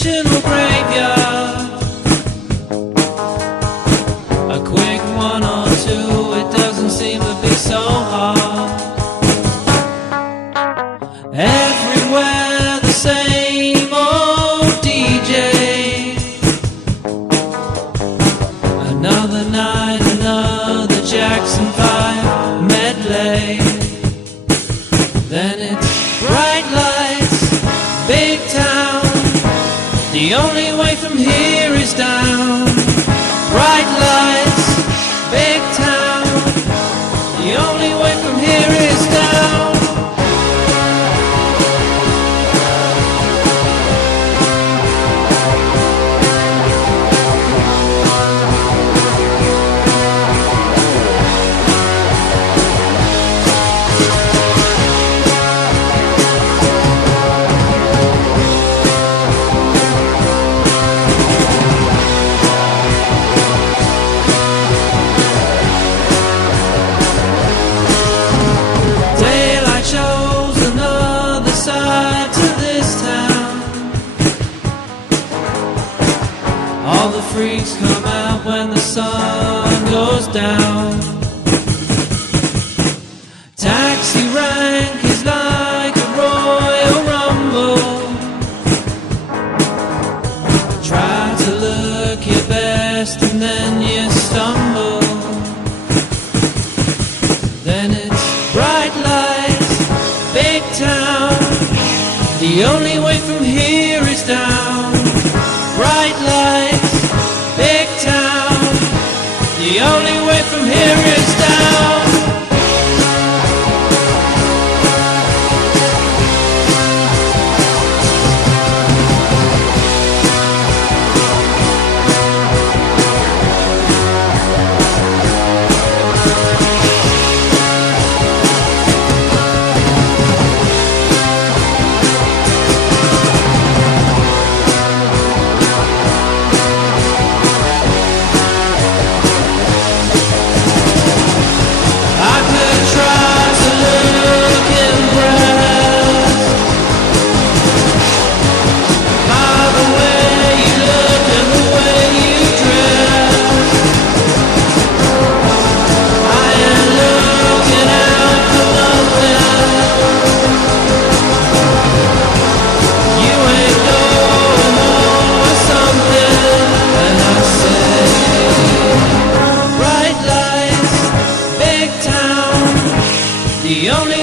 traditional graveyard. A quick one or two, it doesn't seem to be so hard. Everywhere the same old DJ. Another night, another Jackson 5 medley. Then it's bright lights, big town. The only way from here is down. Bright lights, big town. The only way from here is down. All the freaks come out when the sun goes down. Taxi rank is like a royal rumble. Try to look your best and then you stumble. Then it's bright lights, big town. The only way from here is down. Bright lights, big town. The only way from here is down. The only